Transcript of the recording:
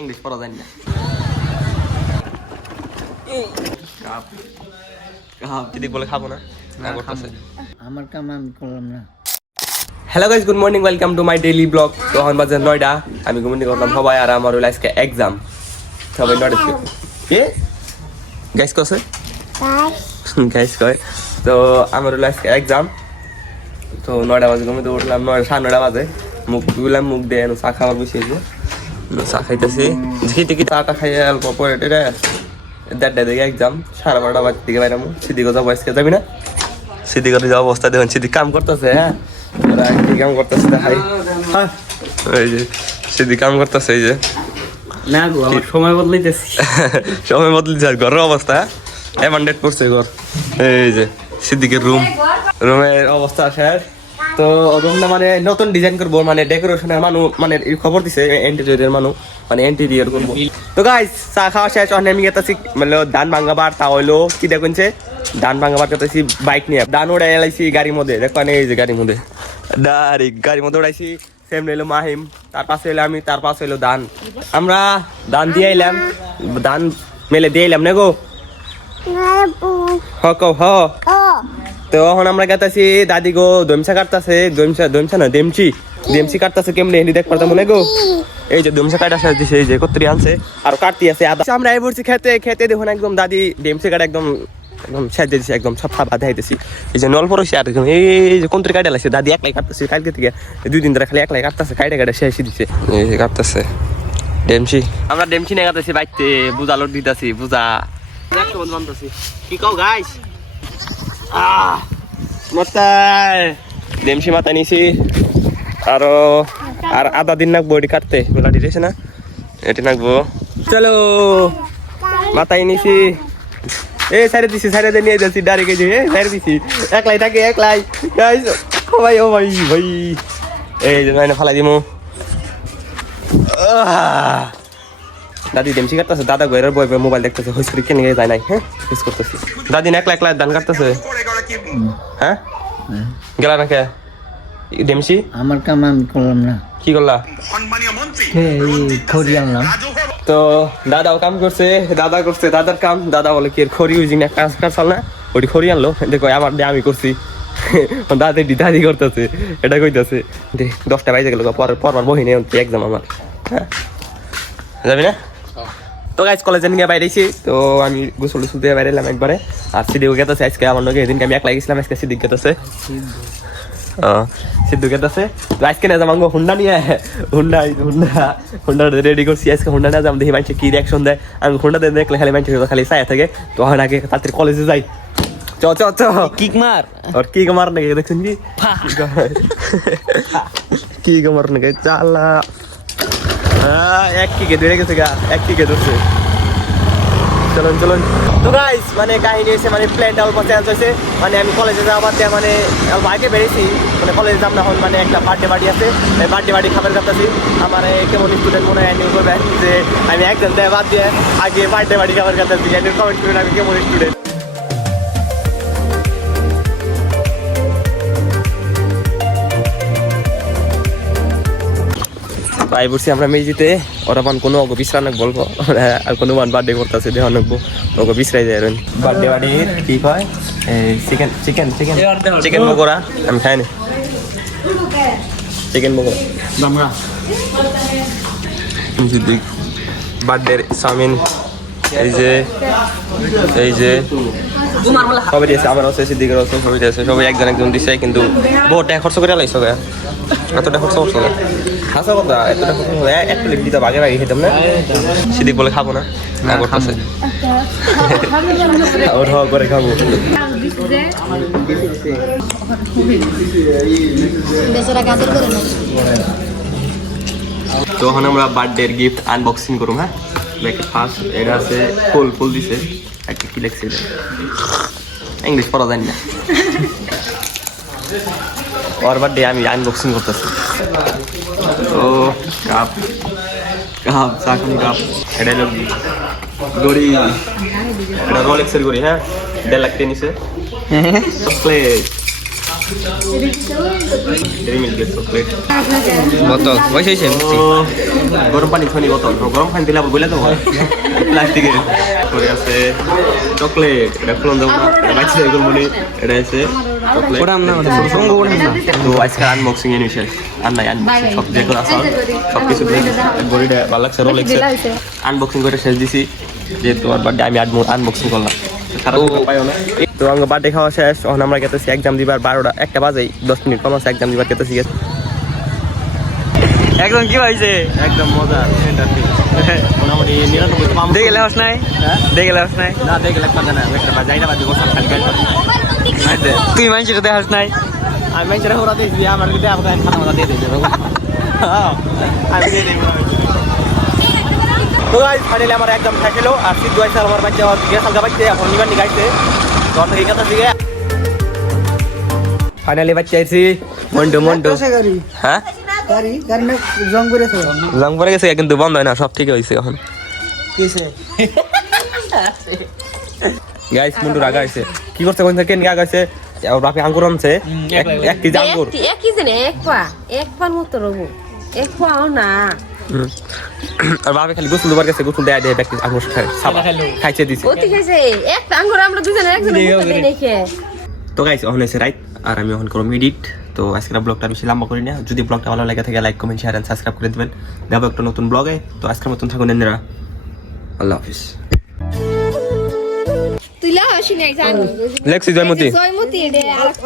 English পড়া যায় না। বলে খাবো না, আমার কাম আমি করলাম না। Hello guys, good morning, welcome to my daily blog. তো এখন বাজে 9টা, আমি ঘুমিয়ে করলাম সবাই, আর আমার হলো আজকে এক্সাম। সবাই 9টা কে গাইস কছে গাইস কয়। তো আমার হলো আজকে এক্সাম। তো 9টা বাজে ঘুমিয়ে উঠলাম, 9:30 বাজে মুখ ধুলাম, মুখ দিয়ে চা খাওয়ার বসিয়েছি, চা খাইতেছি। খেতে কি চাটা খাইয়ে অল্প পরে 1:30 দিকে এক্সাম, 12:30 বাজে দিকে বাইরাম। সিদ্দিকে যাবো আজকে, যাবি না? সিদ্দিকের যে অবস্থা দেখুন, সিদ্দিক কাম করতেছে। হ্যাঁ, কাম করতেছে, দেখাই এই যে সিদ্দিক কাম করতেছে। এই যে না গো, আমার সময় বদলাইতেছি। সময় বদলিছে, ঘরের অবস্থা এমান্ডেড পড়ছে ঘর। এই যে সিদ্দিকের রুমের অবস্থা শেষ। তো রুমটা মানে নতুন ডিজাইন করবো, মানে ডেকোরেশনের মানুষ, মানে খবর দিছে ইন্টেরিয়রের মানুষ, মানে ইন্টেরিয়র করবো। তো গাইস, চা খাওয়া শেষ, অনেক আমি গেতেছি মানে ধান ভাঙাবার। তা হইলো কি দেখুনছে, ধান ভাঙাবার গেতেছি বাইক নিয়ে। ধান উড়াই এলাইছি গাড়ির মধ্যে, দেখো এই যে গাড়ির মধ্যে গাড়ির মধ্যে উড়াইছি। সেম হইলো মাহিম, তার পাশে হইলো আমি, তার পাশে হইলো ধান। আমরা ধান দিয়ে এলাম, ধান মেলে দিয়ে এলাম না গো। তো এখন আমরা গেতেছি, দাদি গো দমসা কাটতেছে, দমসা না দেমচি কাটতেছে। কেমনি হিন্দি দেখ পারতাম মনে গো। এই যে দমসা কাটা শেষ দিছে, এই যে কত্রি আনছে আর কাটতি আছে আদা। আমরা এই বলছি খেতে দেখুন, একদম দাদি দেমসি কাটা একদম সেজে দিছে, একদম সব বাধা হইতেছি। এই যে নল পরছি আর একদম এই যে কন্ত্রি কাটা লাগছে, দাদি একলাই কাটতেছে কালকে থেকে, 2 দিন ধরে খালি একলাই কাটতেছে, কাটা শেষ দিছে। এই যে কাটতেছে ডেমসি, আমরা ডেমসি নিয়ে কাটতেছি বাইতে, বুঝা লোড দিতেছি, বুঝা কি কও গাইস। মাথায় ডেমসি মাথা নিছি, আর আধা দিন নাকবো এটি কাটতে, বেলা দিতেছে না, এটি নাকবো। চলো মাথায় নিছি, এই সাইডে দিছি, সাইডে নিয়ে যাচ্ছি ডাইরেক্ট। এই যে সাইডে দিছি, একলাই থাকে, একলাই গাইস। ও ভাই ভাই এই যে মানে ফালাই দিমু। দাদি ডেমসি কাটতেছে, দাদা ঘরের বই মোবাইল দেখতেছে, হইস করে কেন যায় নাই। হ্যাঁ, মিস করতেছি। দাদি একলা একলা ধান কাটতেছে। হ্যাঁ, গেলা না কে ডেমসি? আমার কাম আমি করলাম না। কি করলা? খড়ি আনলাম। তো দাদাও কাম করছে, দাদার কাম। দাদা বলে কি খড়ি ইউজিং না, কাজ চল না, ওটি খড়ি আনলো। দেখো আমার দিয়ে আমি করছি, দাদি করতেছে, এটা কইতেছে। 10টা বাজে গেল, পরবার বহিনে এক্সাম আমার। হ্যাঁ, যাবি না? তো গাইজ কলেজে নিয়ে বাইরেছি, তো আমি গোসল টুসল দিয়ে বাইরে এলাম একবারে। আর সিদ্দিক গেতেছে আজকে আমার লগে, এদিনকে আমি একলা গেছিলাম, আজকে সিদ্দিক গেতেছে। সিদ্ধু গেতেছে। তো আজকে না যাবো হুন্ডা নিয়ে, হুন্ডা রেডি করছি। আজকে হুন্ডা নিয়ে যাবো, দেখি মানুষ কি রিয়াকশন দেয়। আমি হুন্ডা দিয়ে দেখলে খালি মানুষ খালি চায় থাকে। তো আমার আগে তাড়াতাড়ি কলেজে যাই। চ কিক মার, আর কি মার নাকি দেখছেন কি কি মার নাকি চালা। এক কিকে ধরে গেছে গা, এক কিকে ধরছে। চলুন। তো গাইস, মানে কাহিনী এসে মানে প্ল্যানটা অল্প চেঞ্জ হয়েছে। মানে আমি কলেজে যাওয়ার দিয়ে মানে আগে বেরিয়েছি, মানে কলেজে যাব না। এখন মানে একটা বার্থডে বাড়ি আছে, বার্থডে বাড়ি খাবার কাটতেছি। আমার কেমন স্টুডেন্ট মনে হয় নিউ করবেন যে আমি একজন দেয় বাদ দিয়ে আগে বার্থডে বাড়ি খাবার কাটতেছি। কমেন্ট করবেন আমি কেমন স্টুডেন্ট। পাই বলছি আমরা মেজিতে, ওরা মান কোনো অগ বিশ্রান বলবো, আর কোনো মান বার্থডে করতেছে দেওয়া নেবো, ওকে বিশ্রাই যায়। বার্থডে বাড়ির কি হয়, চিকেন পকোড়া আমি খাইনি, চিকেন পকোড়া বার্থডে চাউমিন। এই যে সবাই দিয়েছে, আমার আছে, সিদ্দিকের আছে, সবাই দিয়েছে, সবাই একজন দিছে। কিন্তু বহু টাকা খরচ করে লাইছো গা, এতটা খরচ করছো গা। হাসা কথা, এতটা খরচ এক প্লেট দিতে ভাগে খেতাম না। সিদ্দিক বলে খাবো না, না করতেছে করে খাবো। তো এখন আমরা বার্থডের গিফট আনবক্সিং করুম। হ্যাঁ, ফার্স্ট এটা আছে ফুল দিছে, একটা কি লেখছে, ইংলিশ পড়া যায় না। ওর বার্থডে আমি আনবক্সিং করতেছি। তো কাপ চাকনি কাপ, এটা হলো গড়ি, এটা রোলেক্সের গড়ি। হ্যাঁ, 1.5 লাখ নিছে। প্লেট ডেরি মিল্কের চকলেট বোতল বসে গরম পানি ছনি বোতল গরম পানি দিলে আবার বলে দেবো প্লাস্টিকের করে আছে চকলেট এটা খুলন যাবো না এটা বাচ্চা এগুলো মনে এটা আছে চকলেট তো আজকে আনবক্সিং এর বিষয় আর নাই আনবক্সিং সব যেগুলো আছে সব কিছু গড়িটা ভালো লাগছে রোলেক্সের আনবক্সিং করে শেষ দিছি যেহেতু আর বার্থডে আমি আনবক্সিং করলাম খারাপ পাইও না তো আমার বার্থডে খাওয়া শেষ এখন আমরা গেতেছি এক্সাম দিবার 12টা 1টা বাজেই 10 মিনিট কম আছে এক্সাম দিবার গেতেছি একদম কি হয়েছে একদম মজা মোটামুটি 99 পাম দেখে লেখাস নাই দেখে লেখাস নাই না দেখে লাগবে না একটা বাজাই না বাজে গোসল খালি গাল তুই মানুষের দেখাস নাই আমি মেনচরে ওরা দেখি আমার দিতে আপনাকে খানা মজা দিয়ে দেব হ্যাঁ আমি দিয়ে দেব তো গাইস ফাইনালি আমার একদম শেষ হলো আর সিদ্ধু আইসা আমার বাচ্চা গেছাল গা বাচ্চা এখন নিবান গাইছে তো থেকে কথা দিকে ফাইনালি বাচ্চা আইছি মন্ডু হ্যাঁ গাড়ি না জং করেছে লং পরে গেছে কিন্তু বন্ধ হয় না সব ঠিক হয়েছে এখন কিসে গাইস মুন্ডু রাগা হয়েছে কি করছে কোন থেকে নিয়ে আগাইছে আর বাপে আঙ্গুর আনছে এক কেজি আঙ্গুর একই জানে এক পার মতো রবো এক পাও না আর বাপে খালি গোসল দুবার গেছে গোসল দেয়া দেয় ব্যক্তি আঙ্গুর খাইছে দিছে ওতি খাইছে একটা আঙ্গুর আমরা দুজনে একজনের মুখে দেই দেখে তো গাইস এখন এসে রাইট আর আমি এখন করব এডিট তো আজকের ব্লগটা বেশি লম্বা করি না যদি ব্লগটা ভালো লাগে থাকে like comment share and subscribe করে দিবেন দেব একটা নতুন ব্লগে তো আজকের মতন থাকুন এনরা আল্লাহ হাফেজ তুই লা হাসি নাই জানি লেক্সি জয়মতি জয়মতি রে আলাপ